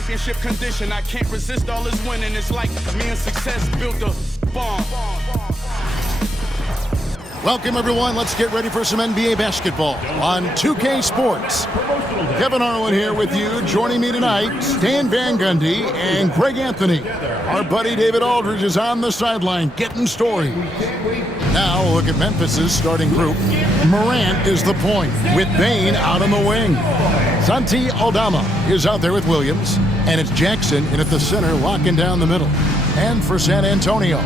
championship condition. I can't resist all this winning. It's like me and success built a bomb. Welcome, everyone. Let's get ready for some NBA basketball on 2K Sports. Kevin Harlan here with you. Joining me tonight, Stan Van Gundy and Greg Anthony. Our buddy David Aldridge is on the sideline getting stories. Now look at Memphis's starting group. Morant is the point with Bane out on the wing. Santi Aldama is out there with Williams. And it's Jackson in at the center locking down the middle. And for San Antonio,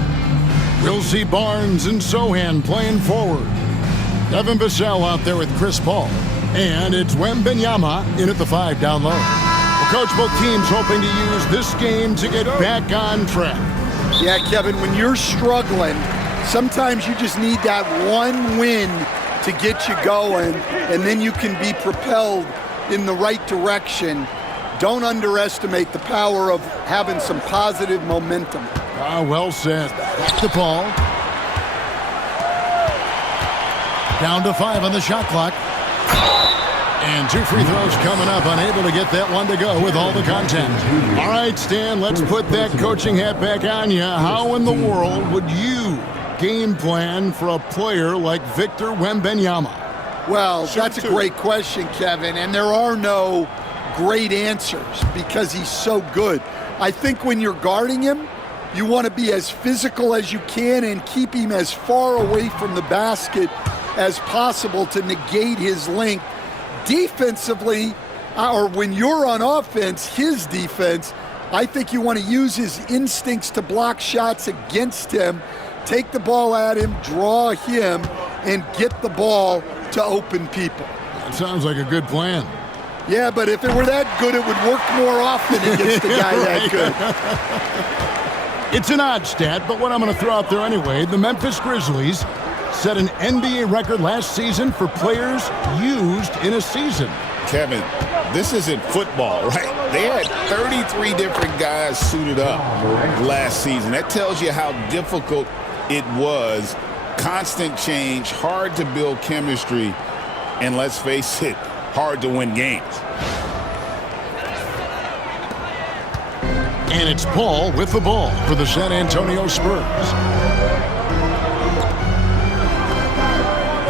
we'll see Barnes and Sohan playing forward. Devin Vassell out there with Chris Paul. And it's Wembanyama in at the 5 down low. Well, Coach, both teams hoping to use this game to get back on track. Yeah, Kevin, when you're struggling, sometimes you just need that one win to get you going, and then you can be propelled in the right direction. Don't underestimate the power of having some positive momentum. Well said. Back to Paul. Down to 5 on the shot clock. And 2 free throws coming up. Unable to get that one to go with all the contact. All right, Stan, let's put that coaching hat back on you. How in the world would you game plan for a player like Victor Wembanyama? Well, that's a great question, Kevin, and there are no great answers because he's so good. I think when you're guarding him, you want to be as physical as you can and keep him as far away from the basket as possible to negate his length. Defensively, or when you're on offense, his defense, I think you want to use his instincts to block shots against him, take the ball at him, draw him, and get the ball to open people. That sounds like a good plan. Yeah, but if it were that good, it would work more often against a guy that good. It's an odd stat, but what I'm going to throw out there anyway, the Memphis Grizzlies set an NBA record last season for players used in a season. Kevin, this isn't football, right? They had 33 different guys suited up last season. That tells you how difficult it was. Constant change, hard to build chemistry, and let's face it, hard to win games. And it's Paul with the ball for the San Antonio Spurs.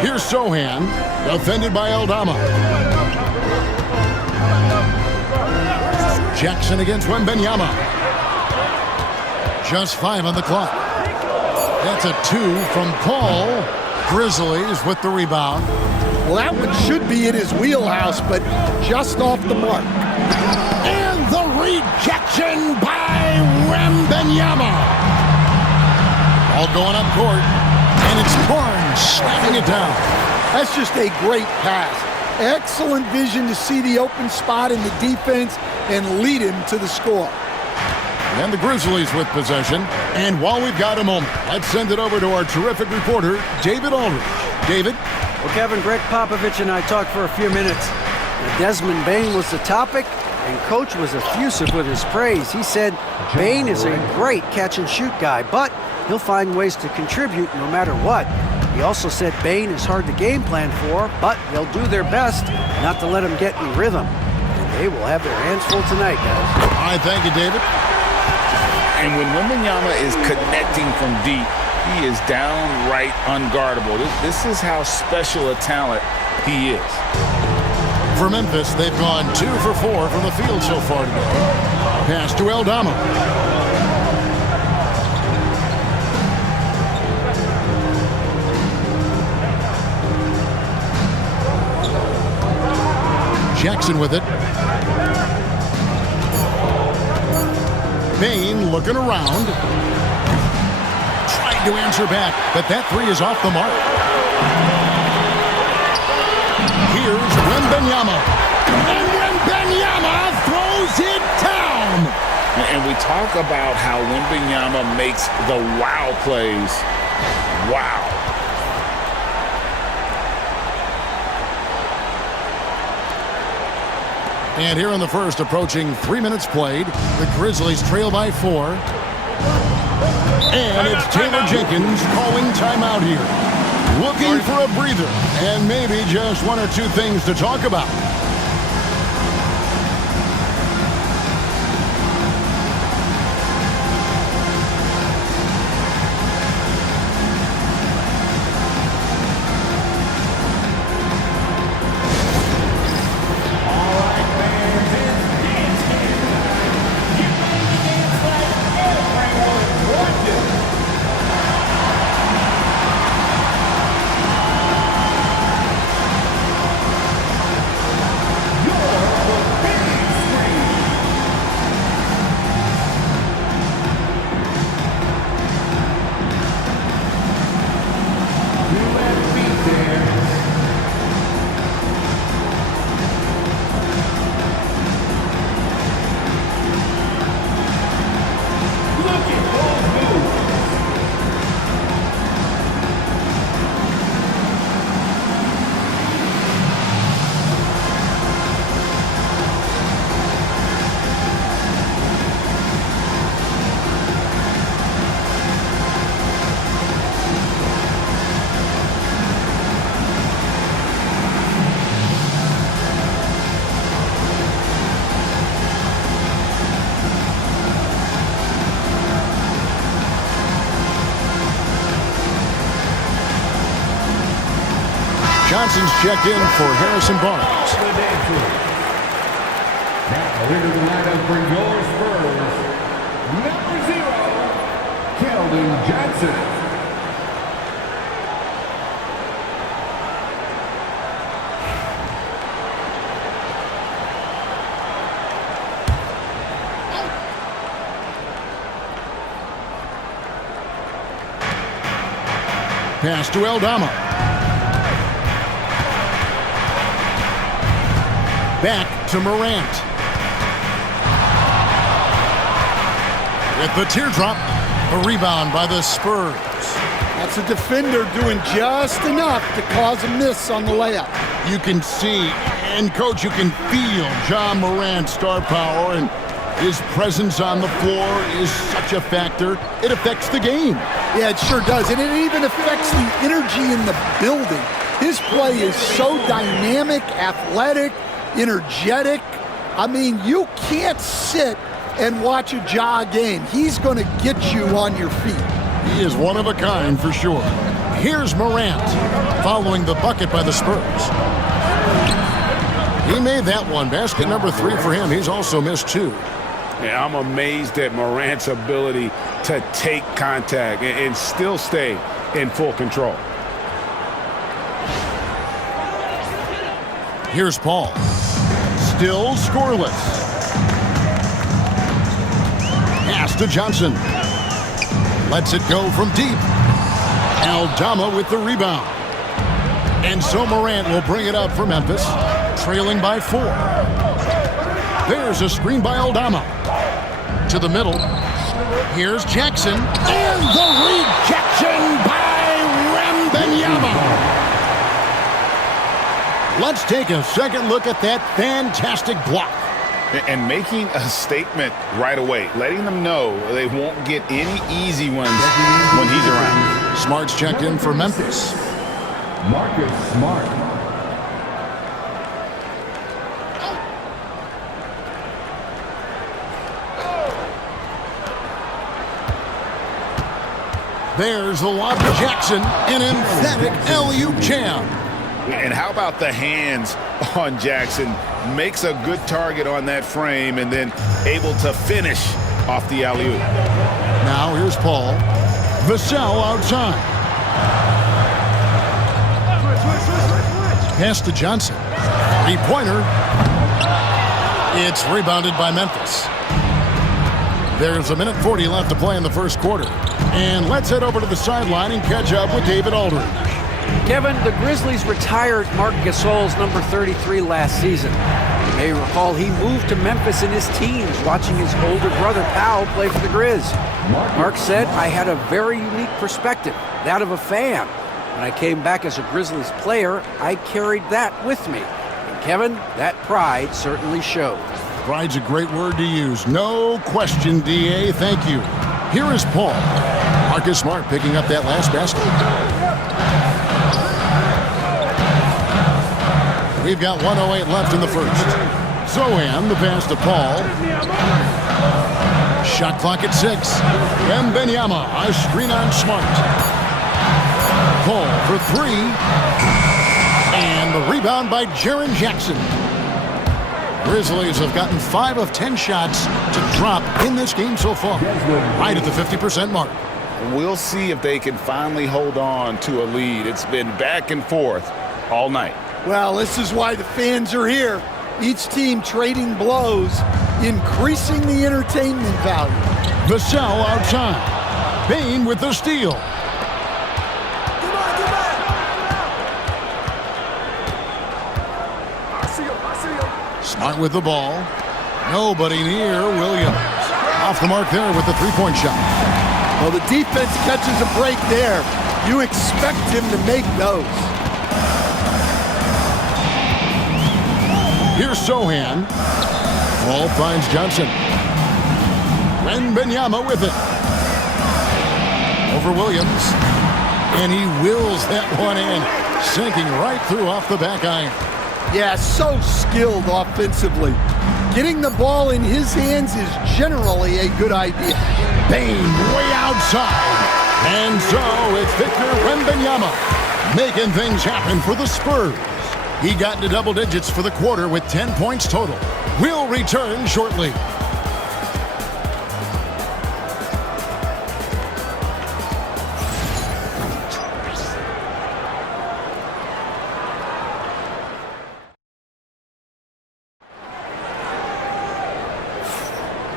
Here's Sohan, defended by Aldama. Jackson against Wembanyama. Just 5 on the clock. That's a 2 from Paul. Grizzlies with the rebound. Well, that one should be in his wheelhouse, but just off the mark. And the rejection by Wembanyama. All going up court. And it's Barnes slamming it down. That's just a great pass. Excellent vision to see the open spot in the defense and lead him to the score. And the Grizzlies with possession. And while we've got a moment, let's send it over to our terrific reporter, David Aldridge. David? Well, Kevin, Greg Popovich and I talked for a few minutes. Desmond Bane was the topic, and Coach was effusive with his praise. He said Bane is a great catch-and-shoot guy, but he'll find ways to contribute no matter what. He also said Bane is hard to game plan for, but they'll do their best not to let him get in rhythm. And they will have their hands full tonight, guys. All right, thank you, David. And when Wembanyama is connecting from deep, he is downright unguardable. This is how special a talent he is. For Memphis, they've gone 2 for 4 from the field so far today. Pass to Aldama. Jackson with it. Bane looking around. Trying to answer back, but that 3 is off the mark. Here's Wembanyama. And Wembanyama throws it down. And we talk about how Wembanyama makes the wow plays. Wow. And here in the first, approaching 3 minutes played, the Grizzlies trail by 4. And it's Taylor Jenkins calling timeout here. Looking for a breather and maybe just 1 or 2 things to talk about. Johnson's checked in for Harrison Barnes. Now into the lineup for your Spurs, number 0, Keldon Johnson. Pass to Aldama. Back to Morant. With the teardrop, a rebound by the Spurs. That's a defender doing just enough to cause a miss on the layup. You can see, and Coach, you can feel John Morant's star power, and his presence on the floor is such a factor. It affects the game. Yeah, it sure does, and it even affects the energy in the building. His play is so dynamic, athletic, energetic. I mean, you can't sit and watch a Ja game. He's going to get you on your feet. He is one of a kind for sure. Here's Morant, following the bucket by the Spurs. He made that one. Basket number 3 for him. He's also missed 2. Yeah, I'm amazed at Morant's ability to take contact and still stay in full control. Here's Paul. Still scoreless. Pass to Johnson. Lets it go from deep. Aldama with the rebound. And so Morant will bring it up for Memphis, trailing by 4. There's a screen by Aldama. To the middle. Here's Jackson. And the rejection by Wembanyama. Let's take a second look at that fantastic block. And making a statement right away, letting them know they won't get any easy ones when he's around. Smart's checked in for Memphis. Marcus Smart. There's the lob to Jackson, an emphatic alley-oop jam. And how about the hands on Jackson? Makes a good target on that frame and then able to finish off the alley-oop. Now here's Paul. Vassell outside. Pass to Johnson. Three-pointer. It's rebounded by Memphis. There's 1:40 left to play in the first quarter. And let's head over to the sideline and catch up with David Aldridge. Kevin, the Grizzlies retired Marc Gasol's number 33 last season. You may recall he moved to Memphis in his teens, watching his older brother Powell play for the Grizz. Marc said, "I had a very unique perspective, that of a fan. When I came back as a Grizzlies player, I carried that with me." And Kevin, that pride certainly showed. Pride's a great word to use. No question, D.A. Thank you. Here is Paul. Marcus Smart picking up that last basket. We've got 1:08 left in the first. Zohan, the pass to Paul. Shot clock at 6. Wembanyama, a screen on Smart. Paul for 3. And the rebound by Jaren Jackson. Grizzlies have gotten 5 of 10 shots to drop in this game so far. Right at the 50% mark. We'll see if they can finally hold on to a lead. It's been back and forth all night. Well, this is why the fans are here. Each team trading blows, increasing the entertainment value. Vassell outside. Bane with the steal. Smart with the ball. Nobody near Williams. Off the mark there with the three-point shot. Well, the defense catches a break there. You expect him to make those. Here's Zohan. Ball finds Johnson. Wembanyama with it. Over Williams. And he wills that one in. Sinking right through off the back iron. Yeah, so skilled offensively. Getting the ball in his hands is generally a good idea. Bane way outside. And so it's Victor Wembanyama. making things happen for the Spurs. He got into double digits for the quarter with 10 points total. We'll return shortly.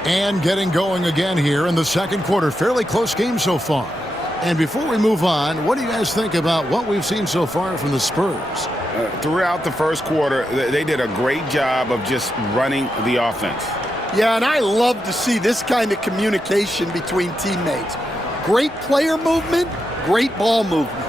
And getting going again here in the second quarter. Fairly close game so far. And before we move on, what do you guys think about what we've seen so far from the Spurs? Throughout the first quarter, they did a great job of just running the offense. Yeah, and I love to see this kind of communication between teammates. Great player movement, great ball movement.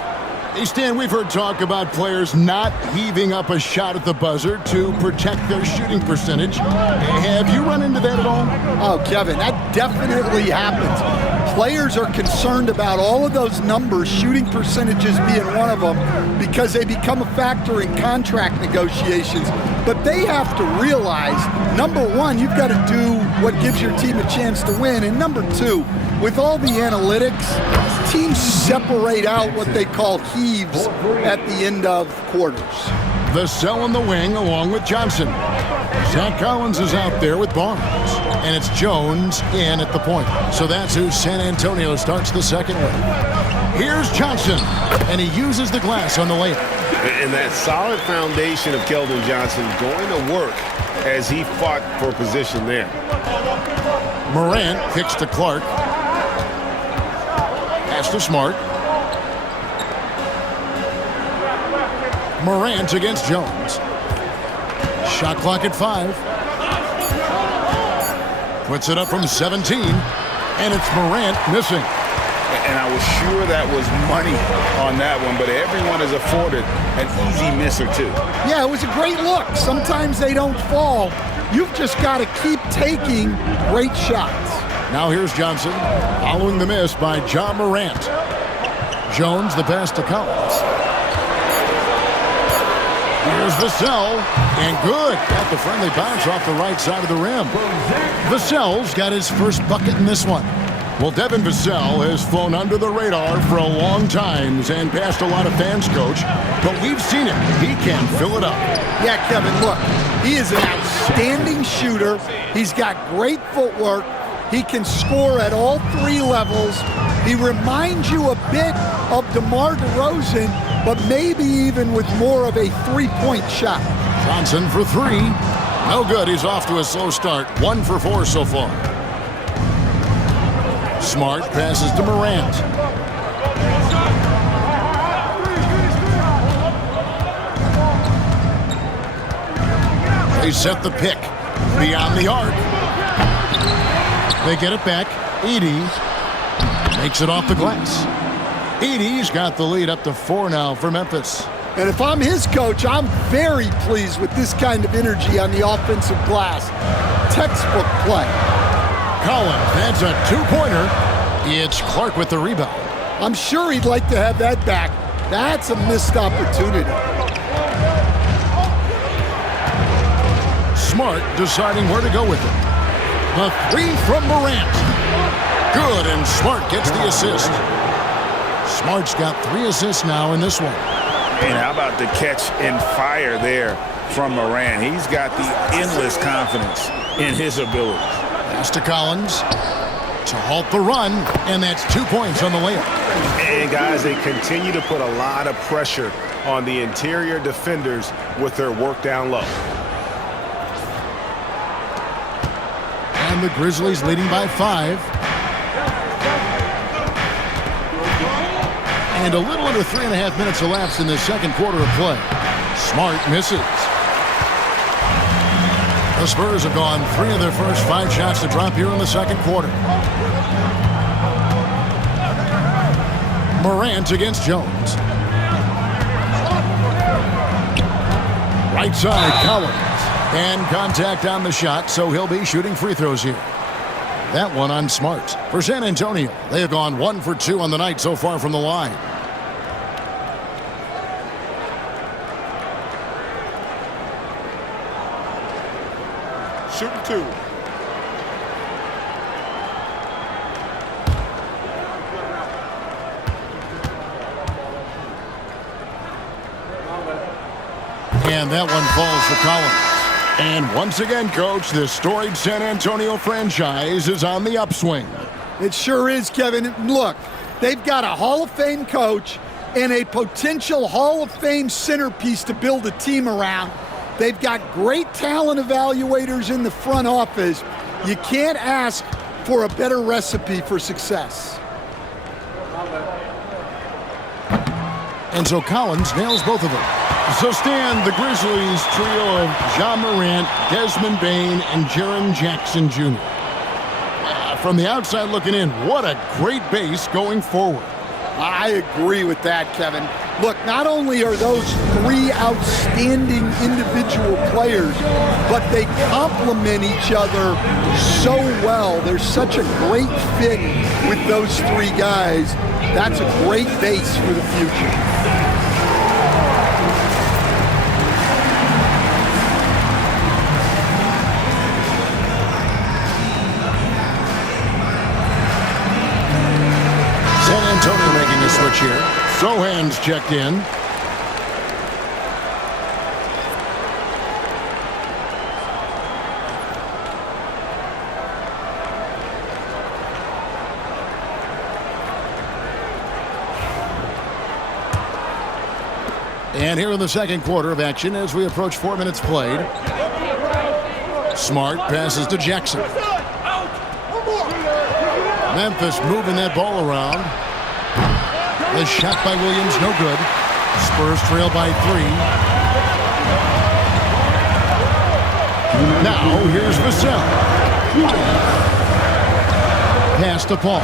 Hey, Stan, we've heard talk about players not heaving up a shot at the buzzer to protect their shooting percentage. Have you run into that at all? Oh, Kevin, that definitely happens. Players are concerned about all of those numbers, shooting percentages being one of them, because they become a factor in contract negotiations. But they have to realize, number one, you've got to do what gives your team a chance to win. And number two, with all the analytics, teams separate out what they call heaves at the end of quarters. Vassell on the wing along with Johnson. Zach Collins is out there with Barnes. And it's Jones in at the point. So that's who San Antonio starts the second with. Here's Johnson, and he uses the glass on the layup. And that solid foundation of Keldon Johnson going to work as he fought for position there. Morant kicks to Clark. Pass to Smart. Morant against Jones. Shot clock at 5. Puts it up from 17, and it's Morant missing. And I was sure that was money on that one, but everyone is afforded an easy miss or two. Yeah, it was a great look. Sometimes they don't fall. You've just got to keep taking great shots. Now here's Johnson, following the miss by John Morant. Jones, the pass to Collins. Here's Vassell, and good. Got the friendly bounce off the right side of the rim. Vassell's got his first bucket in this one. Well, Devin Vassell has flown under the radar for a long time and passed a lot of fans, Coach. But we've seen it. He can fill it up. Yeah, Kevin, look, he is an outstanding shooter. He's got great footwork. He can score at all three levels. He reminds you a bit of DeMar DeRozan, but maybe even with more of a three-point shot. Johnson for 3. No good. He's off to a slow start. 1 for 4 so far. Smart passes to Morant. They set the pick beyond the arc. They get it back. Edey makes it off the glass. Edey's got the lead up to 4 now for Memphis. And if I'm his coach, I'm very pleased with this kind of energy on the offensive glass. Textbook play. Collins, that's a 2-pointer. It's Clark with the rebound. I'm sure he'd like to have that back. That's a missed opportunity. Smart deciding where to go with it. The 3 from Morant. Good, and Smart gets the assist. Smart's got 3 assists now in this one. And how about the catch and fire there from Morant? He's got the endless confidence in his ability. Pass to Collins to halt the run, and that's 2 points on the layup. And guys, they continue to put a lot of pressure on the interior defenders with their work down low. And the Grizzlies leading by 5. And a little under 3.5 minutes elapsed in the second quarter of play. Smart misses. The Spurs have gone 3 of their first 5 shots to drop here in the second quarter. Morant against Jones. Right side, Collins. And contact on the shot, so he'll be shooting free throws here. That one on Smart. For San Antonio, they have gone 1 for 2 on the night so far from the line. Shooting 2. And that one falls for Collins. And once again, Coach, the storied San Antonio franchise is on the upswing. It sure is, Kevin. Look, they've got a Hall of Fame coach and a potential Hall of Fame centerpiece to build a team around. They've got great talent evaluators in the front office. You can't ask for a better recipe for success. And so Collins nails both of them. So Stan, the Grizzlies trio of John Morant, Desmond Bane, and Jaren Jackson Jr. From the outside looking in, what a great base going forward. I agree with that, Kevin. Look, not only are those three outstanding individual players, but they complement each other so well. There's such a great fit with those three guys. That's a great base for the future. San Antonio making a switch here. Sohan's checked in. And here in the second quarter of action as we approach 4 minutes played. Smart passes to Jackson. Memphis moving that ball around. The shot by Williams, no good. Spurs trail by 3. Now here's Vassell. Pass to Paul.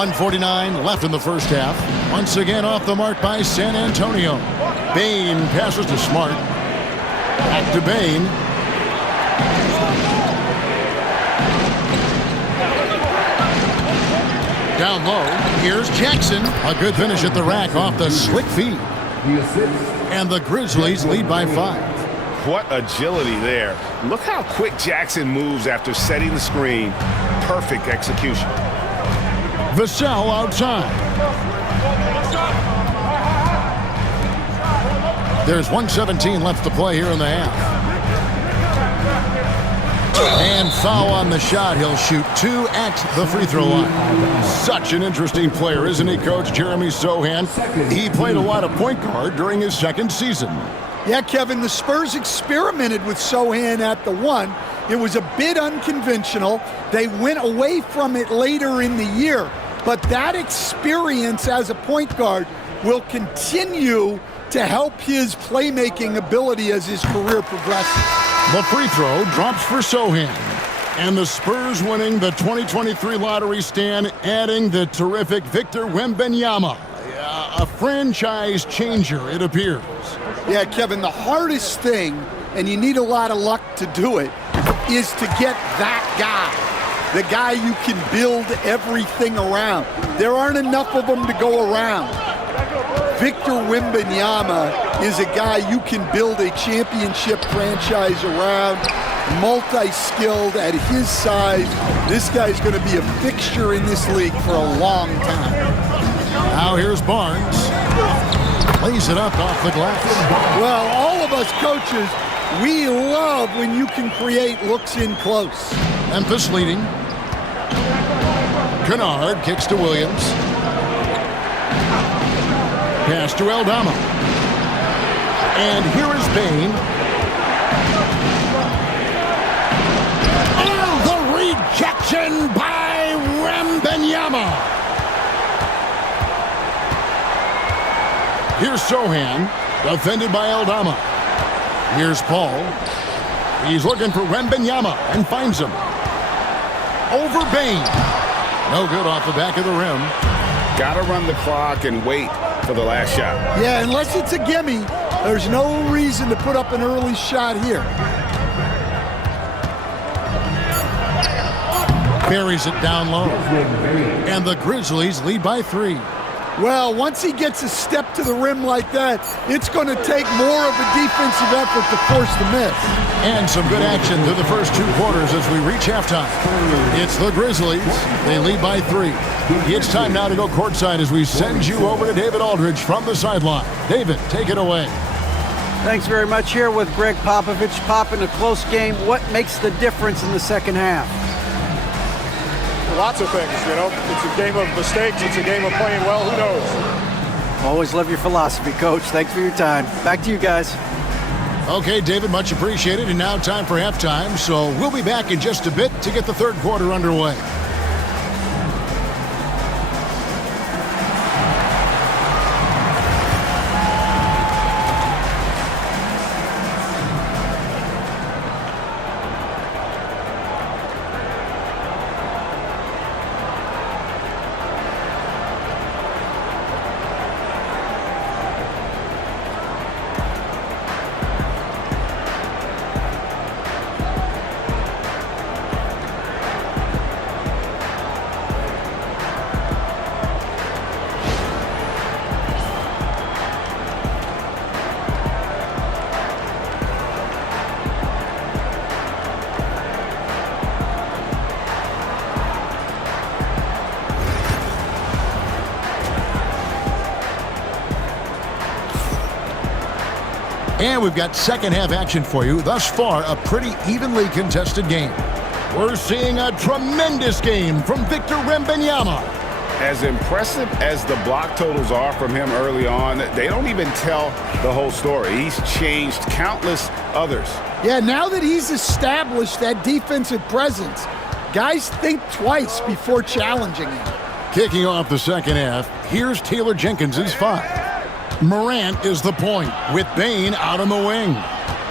.149 left in the first half. Once again off the mark by San Antonio. Bane passes to Smart. Back to Bane. Down low, here's Jackson. A good finish at the rack off the slick feed. And the Grizzlies lead by 5. What agility there. Look how quick Jackson moves after setting the screen. Perfect execution. Vassell outside. There's 1:17 left to play here in the half. And foul on the shot. He'll shoot 2 at the free throw line. Such an interesting player, isn't he, Coach? Jeremy Sohan. He played a lot of point guard during his second season. Yeah, Kevin, the Spurs experimented with Sohan at the 1. It was a bit unconventional. They went away from it later in the year. But that experience as a point guard will continue to help his playmaking ability as his career progresses. The free throw drops for Sohan. And the Spurs winning the 2023 lottery, Stan, adding the terrific Victor Wembanyama. A franchise changer, it appears. Yeah, Kevin, the hardest thing, and you need a lot of luck to do it, is to get that guy. The guy you can build everything around. There aren't enough of them to go around. Victor Wembanyama is a guy you can build a championship franchise around, multi-skilled at his size. This guy's going to be a fixture in this league for a long time. Now here's Barnes. Lays it up off the glass. Well, all of us coaches, we love when you can create looks in close. Memphis leading. Kennard kicks to Williams. Pass to Aldama. And here is Bane. And the rejection by Wembanyama. Here's Sohan, defended by Aldama. Here's Paul. He's looking for Wembanyama and finds him. Over Bane. No good off the back of the rim. Got to run the clock and wait for the last shot. Yeah, unless it's a gimme, there's no reason to put up an early shot here. Buries it down low. And the Grizzlies lead by 3. Well, once he gets a step to the rim like that, it's going to take more of a defensive effort to force the miss. And some good action through the first 2 quarters as we reach halftime. It's the Grizzlies. They lead by 3. It's time now to go courtside as we send you over to David Aldridge from the sideline. David, take it away. Thanks very much. Here with Greg Popovich. Pop, in a close game, what makes the difference in the second half? Lots of things, It's a game of mistakes. It's a game of playing well. Who knows? Always love your philosophy, Coach. Thanks for your time. Back to you guys. Okay, David, much appreciated. And now time for halftime. So we'll be back in just a bit to get the third quarter underway. And we've got second half action for you. Thus far, a pretty evenly contested game. We're seeing a tremendous game from Victor Wembanyama. As impressive as the block totals are from him early on, they don't even tell the whole story. He's changed countless others. Yeah, now that he's established that defensive presence, guys think twice before challenging him. Kicking off the second half, here's Taylor Jenkins' 5. Morant is the point with Bane out on the wing.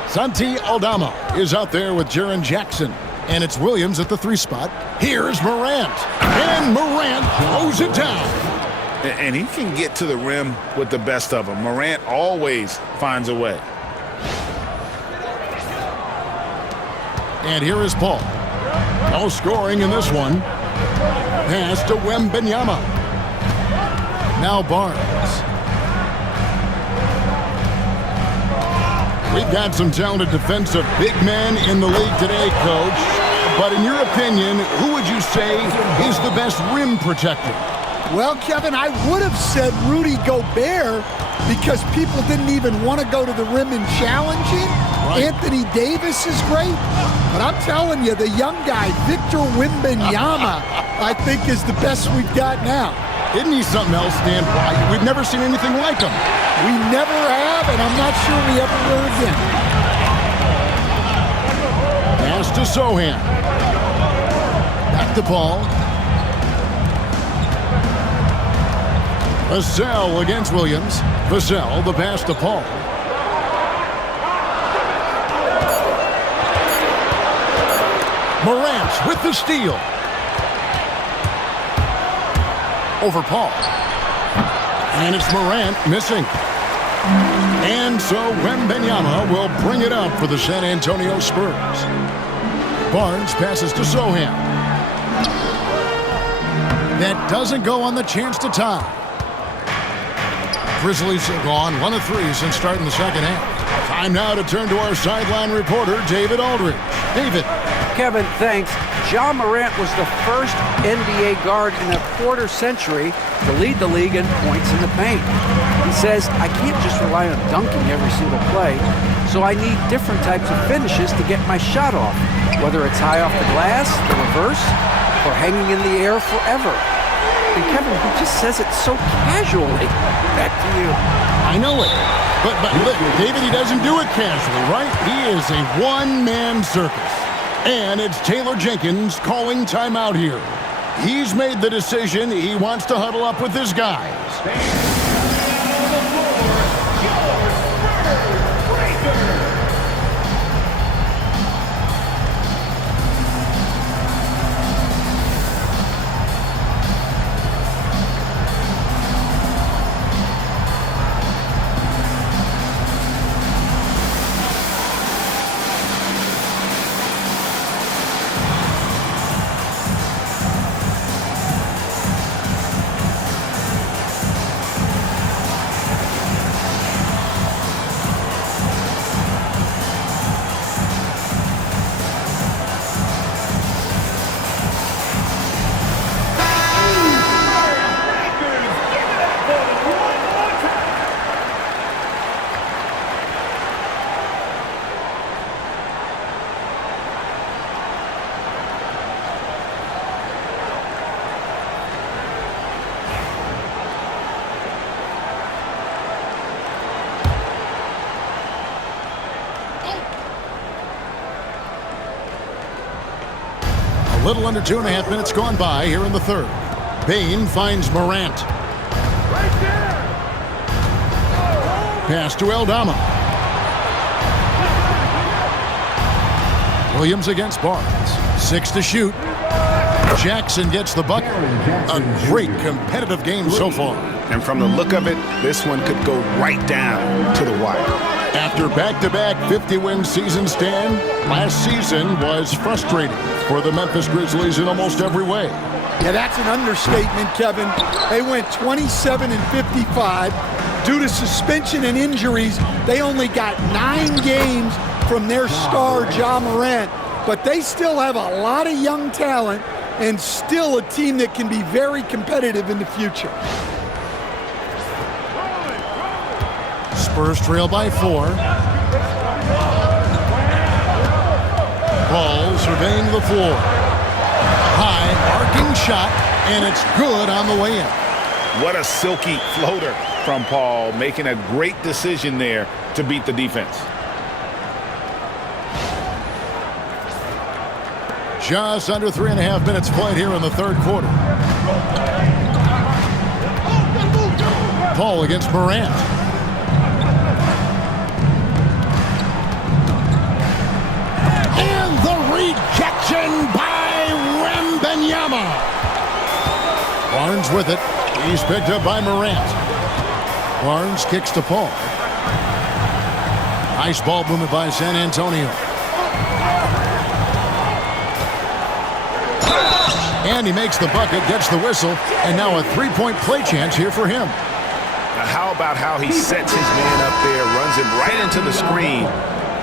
Santi Aldama is out there with Jaren Jackson. And it's Williams at the 3 spot. Here's Morant. And Morant throws it down. And he can get to the rim with the best of them. Morant always finds a way. And here is Paul. No scoring in this one. Pass to Wembanyama. Now Barnes. We've got some talented defensive big men in the league today, Coach. But in your opinion, who would you say is the best rim protector? Well, Kevin, I would have said Rudy Gobert because people didn't even want to go to the rim and challenge him. Right. Anthony Davis is great. But I'm telling you, the young guy, Victor Wembanyama, I think is the best we've got now. Isn't he something else, Dan? We've never seen anything like him. We never have, and I'm not sure we ever will again. Pass to Sohan. Back to Paul. Vassell against Williams. Vassell, the pass to Paul. Morant with the steal. Over Paul. And it's Morant missing. And so Wembanyama will bring it up for the San Antonio Spurs. Barnes passes to Sohan. That doesn't go on the chance to tie. Grizzlies have gone 1 of 3 since starting the second half. Time now to turn to our sideline reporter, David Aldridge. David. Kevin, thanks. Ja Morant was the first NBA guard in a quarter century to lead the league in points in the paint. He says, I can't just rely on dunking every single play, so I need different types of finishes to get my shot off, whether it's high off the glass, the reverse, or hanging in the air forever. And Kevin, he just says it so casually. Back to you. I know it. But look, David, he doesn't do it casually, right? He is a one-man circus. And it's Taylor Jenkins calling timeout here. He's made the decision. He wants to huddle up with his guys. Little under 2.5 minutes gone by here in the third. Bain finds Morant. Pass to Aldama. Williams against Barnes. 6 to shoot. Jackson gets the bucket. A great competitive game so far. And from the look of it, this one could go right down to the wire. After back-to-back 50-win seasons, Stan, last season was frustrating for the Memphis Grizzlies in almost every way. Yeah, that's an understatement, Kevin. They went 27-55. Due to suspension and injuries, they only got 9 games from their star, Ja Morant. But they still have a lot of young talent and still a team that can be very competitive in the future. Spurs trail by 4. Ball surveying the floor. High, arcing shot, and it's good on the way in. What a silky floater from Paul, making a great decision there to beat the defense. Just under 3.5 minutes played here in the third quarter. Paul against Morant. And the rejection by Wembanyama. Barnes with it. He's picked up by Morant. Barnes kicks to Paul. Nice ball movement by San Antonio. And he makes the bucket, gets the whistle, and now a three-point play chance here for him. Now how about how he sets his man up there, runs him right into the screen,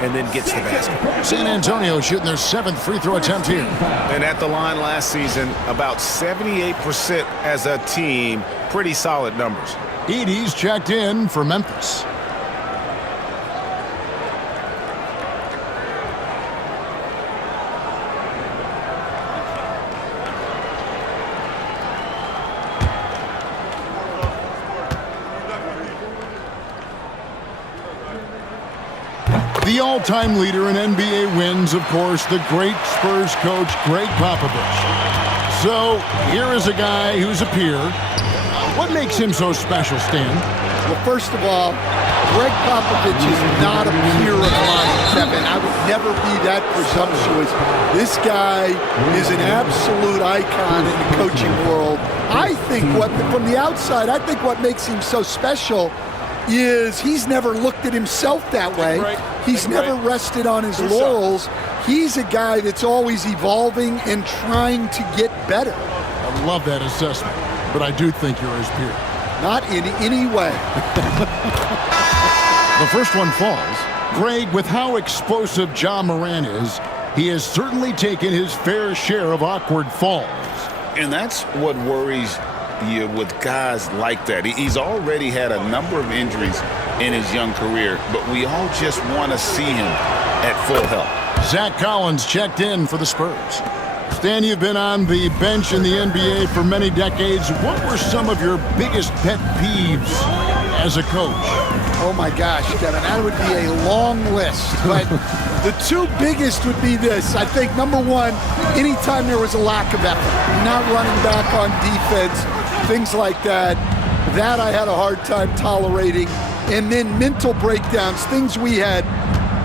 and then gets the basket. San Antonio shooting their 7th free throw attempt here. And at the line last season, about 78% as a team. Pretty solid numbers. Edey's checked in for Memphis. The all-time leader in NBA wins, of course, the great Spurs coach, Greg Popovich. So, here is a guy who's a peer. What makes him so special, Stan? Well, first of all, Greg Popovich is not a peer of mine, Kevin. I would never be that presumptuous. This guy is an absolute icon in the coaching world. I think from the outside, I think what makes him so special is he's never looked at himself that way. He's never rested on his laurels. He's a guy that's always evolving and trying to get better. I love that assessment, but I do think you're his peer. Not in any way. The first one falls. Greg, with how explosive Ja Morant is, he has certainly taken his fair share of awkward falls. And that's what worries you with guys like that. He's already had a number of injuries in his young career, but we all just want to see him at full health. Zach Collins checked in for the Spurs. Stan, you've been on the bench in the NBA for many decades. What were some of your biggest pet peeves as a coach? Oh my gosh, Kevin, that would be a long list. But the 2 biggest would be this. I think, number one, anytime there was a lack of effort, not running back on defense, things like that, that I had a hard time tolerating. And then mental breakdowns, things we had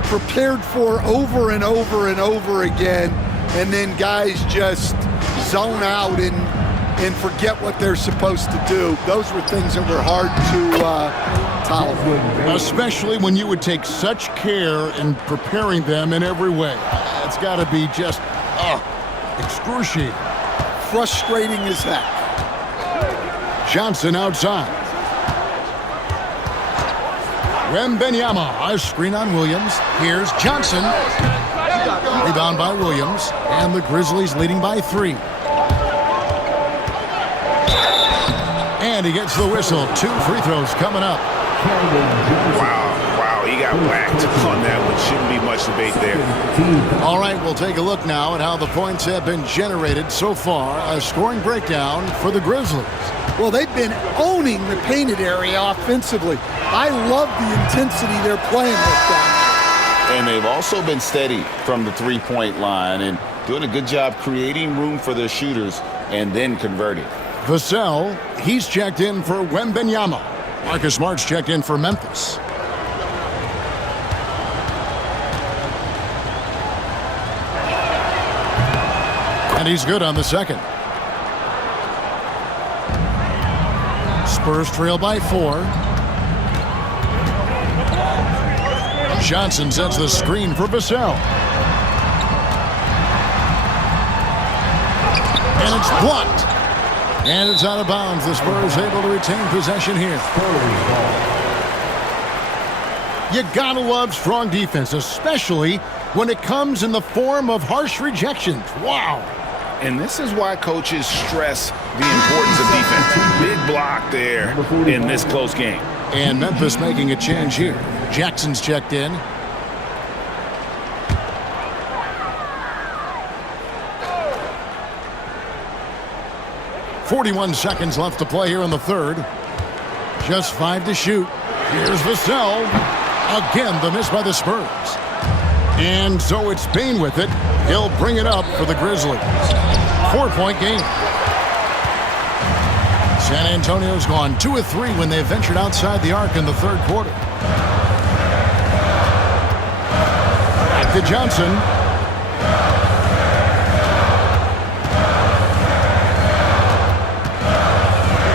prepared for over and over and over again, and then guys just zone out and forget what they're supposed to do. Those were things that were hard to tolerate. Especially when you would take such care in preparing them in every way. It's got to be just excruciating. Frustrating as heck. Johnson outside. Wembanyama, a screen on Williams. Here's Johnson. Rebound by Williams, and the Grizzlies leading by 3. And he gets the whistle. 2 free throws coming up. Wow, he got whacked on that one. Shouldn't be much debate there. All right, we'll take a look now at how the points have been generated so far. A scoring breakdown for the Grizzlies. Well, they've been owning the painted area offensively. I love the intensity they're playing with down there. And they've also been steady from the three-point line. And doing a good job creating room for their shooters and then converting. Vassell, he's checked in for Wembenyama. Marcus Smart's checked in for Memphis. And he's good on the second. Spurs trail by 4. Johnson sets the screen for Vassell. And it's blocked. And it's out of bounds. The Spurs able to retain possession here. You gotta love strong defense, especially when it comes in the form of harsh rejections. Wow. And this is why coaches stress the importance of defense. Big block there in this close game. And Memphis making a change here. Jackson's checked in. .41 seconds left to play here in the third. Just 5 to shoot. Here's Vassell. Again, the miss by the Spurs. And so it's Bane with it. He'll bring it up for the Grizzlies. 4-point game. San Antonio's gone 2 of 3 when they ventured outside the arc in the third quarter. Back to Johnson.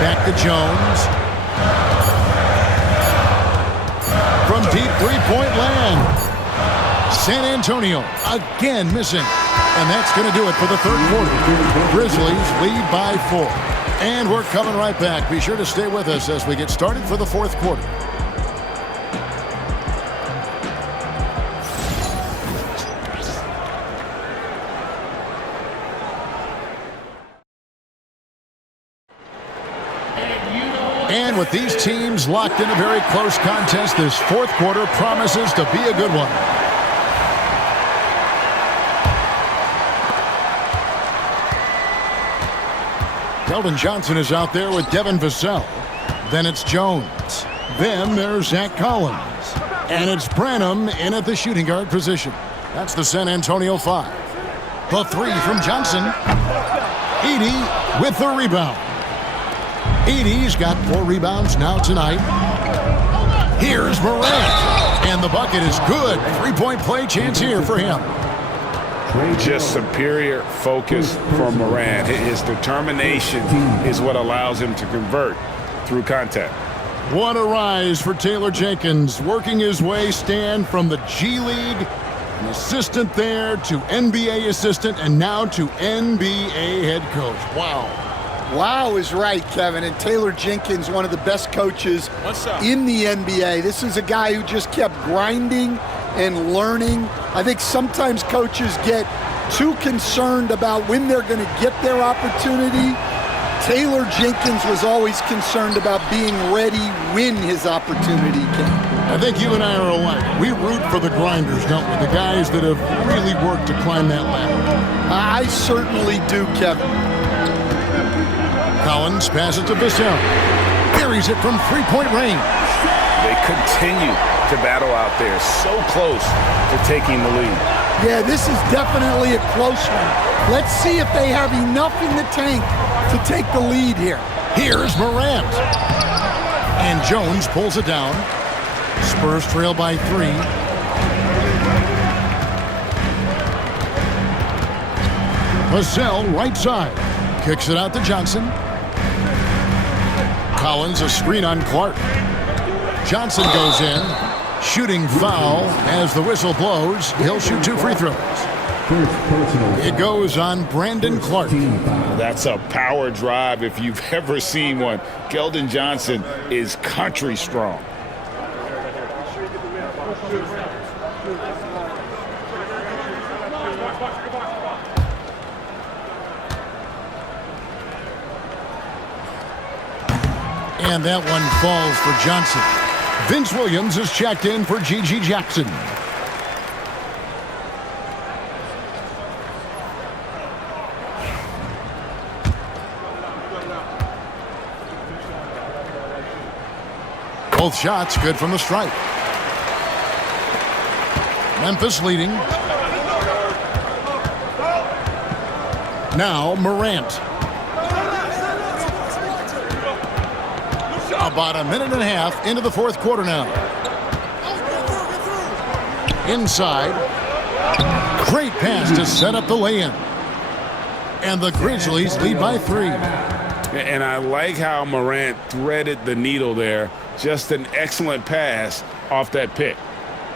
Back to Jones. From deep three-point land. San Antonio again missing. And that's going to do it for the third quarter. Grizzlies lead by 4. And we're coming right back. Be sure to stay with us as we get started for the fourth quarter. And with these teams locked in a very close contest, this fourth quarter promises to be a good one. Keldon Johnson is out there with Devin Vassell. Then it's Jones. Then there's Zach Collins. And it's Branham in at the shooting guard position. That's the San Antonio 5. The 3 from Johnson. Edey with the rebound. Edey's got 4 rebounds now tonight. Here's Morant. And the bucket is good. 3-point play chance here for him. Just superior focus from Morant. His determination is what allows him to convert through contact. What a rise for Taylor Jenkins, working his way, Stan, from the G League, an assistant there, to NBA assistant, and now to NBA head coach. Wow. Wow is right, Kevin. And Taylor Jenkins, one of the best coaches in the NBA. This is a guy who just kept grinding and learning. I think sometimes coaches get too concerned about when they're going to get their opportunity. Taylor Jenkins was always concerned about being ready when his opportunity came. I think you and I are alike. We root for the grinders, don't we? The guys that have really worked to climb that ladder. I certainly do, Kevin. Collins passes to Vassell. Buries it from three-point range. They continue to battle out there, so close to taking the lead. Yeah, this is definitely a close one. Let's see if they have enough in the tank to take the lead here. Here's Morant. And Jones pulls it down. Spurs trail by 3. Vassell, right side. Kicks it out to Johnson. Collins, a screen on Clark. Johnson goes in. Shooting foul as the whistle blows. He'll shoot 2 free throws. It goes on Brandon Clark. That's a power drive if you've ever seen one. Keldon Johnson is country strong. And that one falls for Johnson. Vince Williams is checked in for G.G. Jackson. Both shots good from the stripe. Memphis leading. Now Morant. About a minute and a half into the fourth quarter now. Inside. Great pass to set up the lay-in. And the Grizzlies lead by 3. And I like how Morant threaded the needle there. Just an excellent pass off that pick.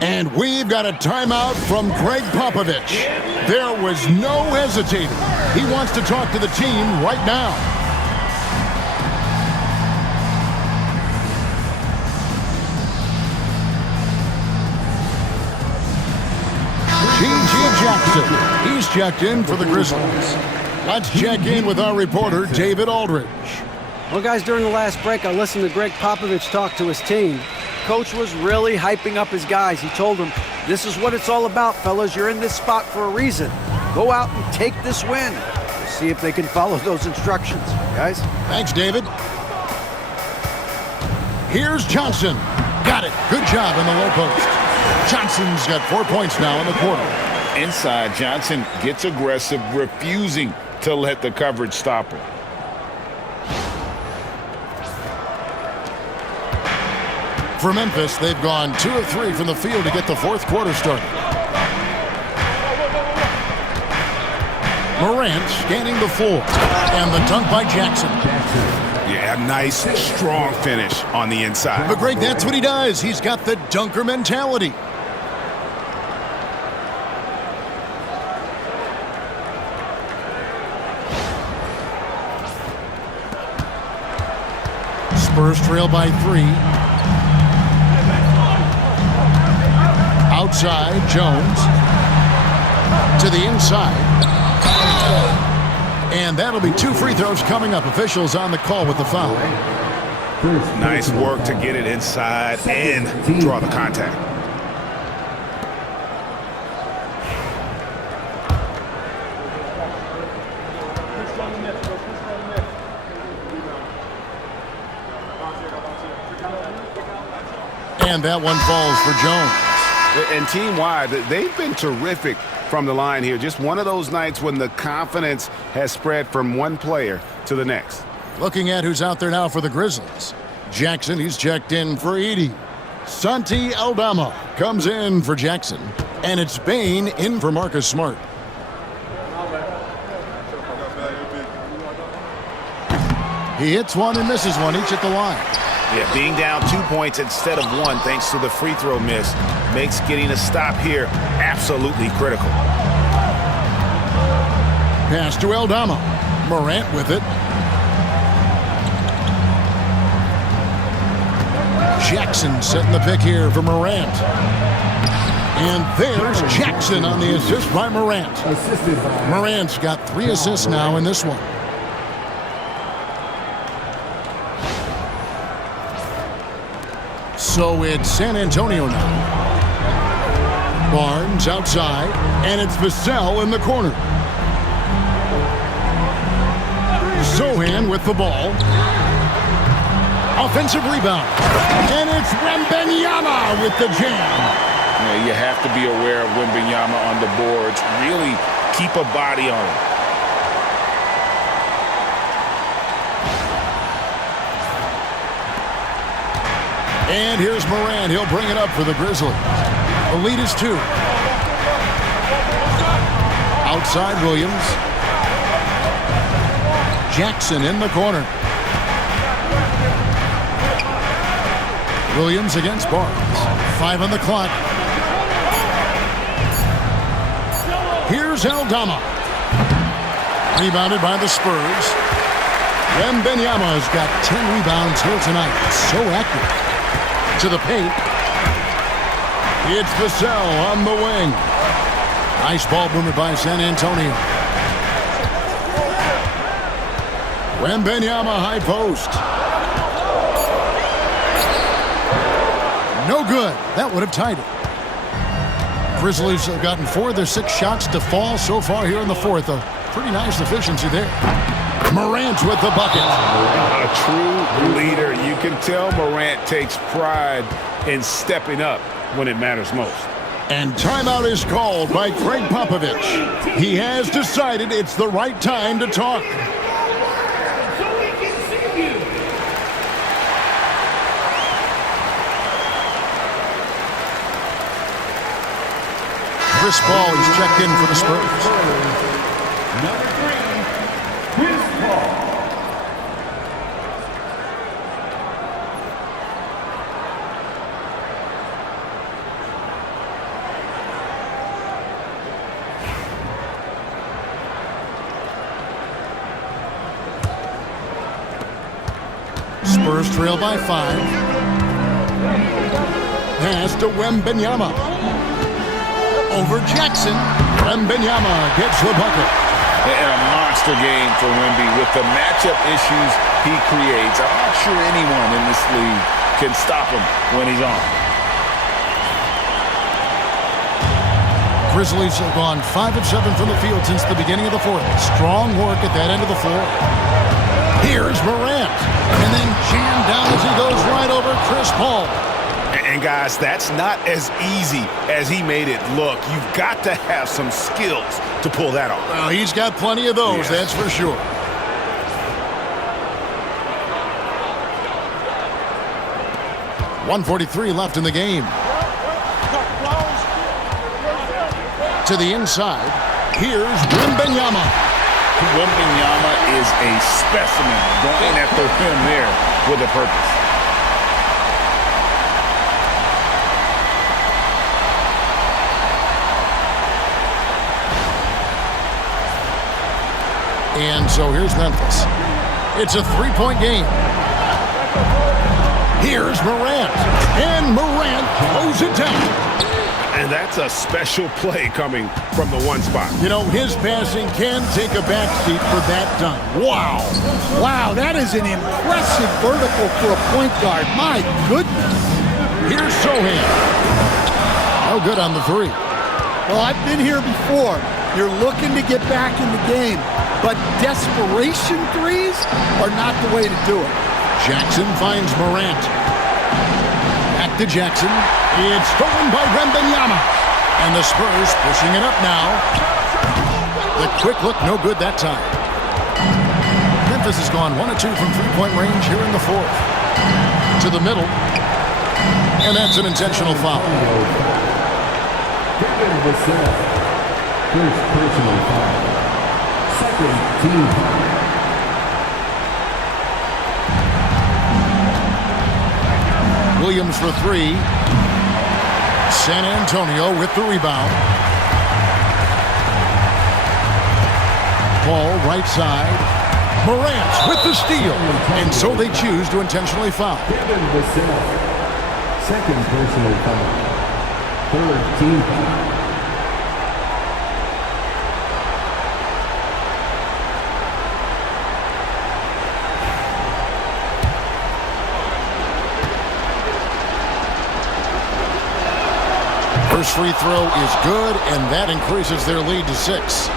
And we've got a timeout from Greg Popovich. There was no hesitating. He wants to talk to the team right now. G.G. Jackson. He's checked in for the Grizzlies. Let's check in with our reporter, David Aldridge. Well, guys, during the last break, I listened to Greg Popovich talk to his team. Coach was really hyping up his guys. He told them, this is what it's all about, fellas. You're in this spot for a reason. Go out and take this win. We'll see if they can follow those instructions, guys. Thanks, David. Here's Johnson. Got it. Good job in the low post. Johnson's got 4 points now in the quarter. Inside, Johnson gets aggressive, refusing to let the coverage stop him. For Memphis, they've gone 2 of 3 from the field to get the fourth quarter started. Morant scanning the floor. And the dunk by Jackson. Yeah, nice, strong finish on the inside. But Greg, that's what he does. He's got the dunker mentality. Spurs trail by 3. Outside, Jones. To the inside. And that'll be 2 free throws coming up. Officials on the call with the foul. Nice work to get it inside and draw the contact. And that one falls for Jones. And team-wide, they've been terrific from the line here. Just one of those nights when the confidence has spread from one player to the next. Looking at who's out there now for the Grizzlies. Jackson, he's checked in for Edey. Santi Aldama comes in for Jackson. And it's Bane in for Marcus Smart. He hits one and misses one, each at the line. Yeah, being down 2 points instead of 1 thanks to the free throw miss makes getting a stop here absolutely critical. Pass to Aldama. Morant with it. Jackson setting the pick here for Morant. And there's Jackson on the assist by Morant. Morant's got 3 assists now in this one. So it's San Antonio now. Barnes outside, and it's Vassell in the corner. Sohan with the ball. Offensive rebound. And it's Wembanyama with the jam. You have to be aware of Wembanyama on the boards. Really keep a body on him. And here's Morant. He'll bring it up for the Grizzlies. The lead is 2. Outside Williams. Jackson in the corner. Williams against Barnes. 5 on the clock. Here's Aldama. Rebounded by the Spurs. Wembanyama's got 10 rebounds here tonight. So accurate. To the paint. It's Vassell on the wing. Nice ball movement by San Antonio. Wembanyama high post. No good. That would have tied it. Grizzlies have gotten 4 of their 6 shots to fall so far here in the fourth. A pretty nice efficiency there. Morant with the bucket. A true leader. You can tell Morant takes pride in stepping up when it matters most. And timeout is called by Greg Popovich. He has decided it's the right time to talk. Chris Paul, he's checked in for the Spurs. Number 3, Chris Paul. Spurs trail by 5. Pass to Wembanyama. Over Jackson. Wembanyama gets the bucket. And a monster game for Wemby with the matchup issues he creates. I'm not sure anyone in this league can stop him when he's on. Grizzlies have gone 5 of 7 from the field since the beginning of the fourth. Strong work at that end of the floor. Here's Morant. And then jammed down as he goes right over Chris Paul. And guys, that's not as easy as he made it look. You've got to have some skills to pull that off. Well, he's got plenty of those, that's for sure. .143 left in the game. To the inside. Here's Wembanyama. Wembanyama is a specimen going at the rim there with a purpose. And so here's Memphis. It's a 3-point game. Here's Morant. And Morant throws it down. And that's a special play coming from the one spot. You know, his passing can take a backseat for that dunk. Wow. Wow, that is an impressive vertical for a point guard. My goodness. Here's Sohan. No good on the 3. Well, I've been here before. You're looking to get back in the game, but desperation threes are not the way to do it. Jackson finds Morant. Back to Jackson. It's stolen by Wembanyama. And the Spurs pushing it up now. The quick look, no good that time. Memphis has gone 1 of 2 from 3-point range here in the fourth. To the middle. And that's an intentional foul. First personal foul. Second team foul. Williams for 3. San Antonio with the rebound. Paul right side. Morant with the steal. And so they choose to intentionally foul. Second personal foul. Third team foul. First free throw is good, and that increases their lead to 6.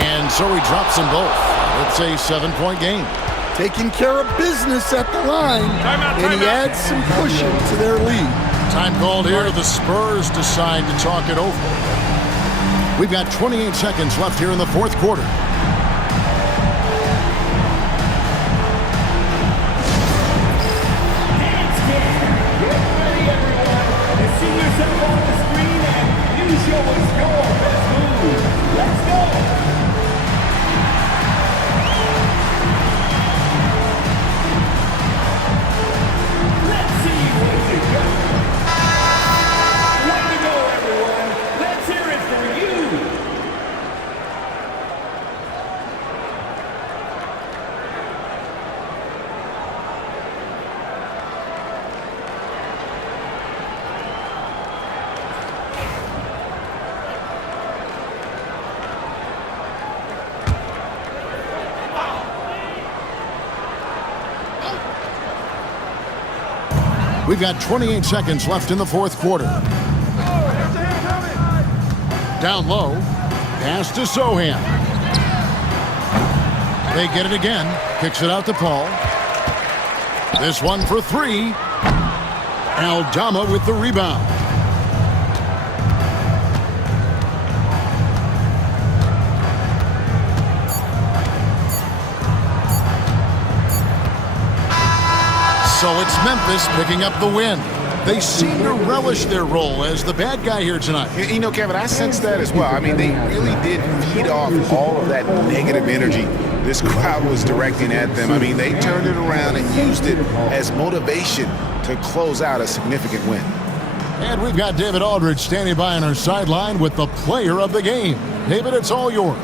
And so he drops them both. It's a 7-point game. Taking care of business at the line, and he adds some cushion to their lead. Time called here. The Spurs decide to talk it over. We've got 28 seconds left here in the fourth quarter. We've got 28 seconds left in the fourth quarter. Down low. Pass to Sohan. They get it again. Kicks it out to Paul. This one for three. Aldama with the rebound. So it's Memphis picking up the win. They seem to relish their role as the bad guy here tonight. You know, Kevin, I sense that as well. I mean, they really did feed off all of that negative energy this crowd was directing at them. I mean, they turned it around and used it as motivation to close out a significant win. And we've got David Aldridge standing by on our sideline with the player of the game. David, it's all yours.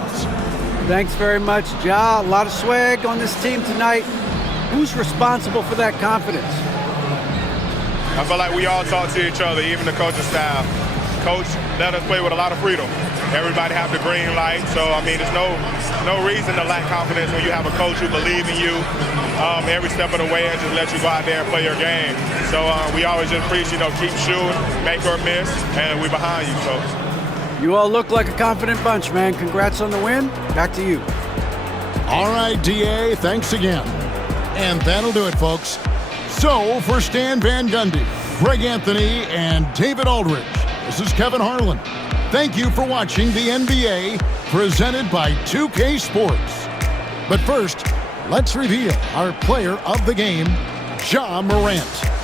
Thanks very much, Ja. A lot of swag on this team tonight. Who's responsible for that confidence? I feel like we all talk to each other, even the coaching staff. Coach let us play with a lot of freedom. Everybody have the green light, so I mean, there's no reason to lack confidence when you have a coach who believes in you every step of the way and just let you go out there and play your game. So we always just preach, keep shooting, make or miss, and we behind you, coach. You all look like a confident bunch, man. Congrats on the win. Back to you. All right, DA, thanks again. And that'll do it, folks. So, for Stan Van Gundy, Greg Anthony, and David Aldridge, this is Kevin Harlan. Thank you for watching the NBA, presented by 2K Sports. But first, let's reveal our player of the game, Ja Morant.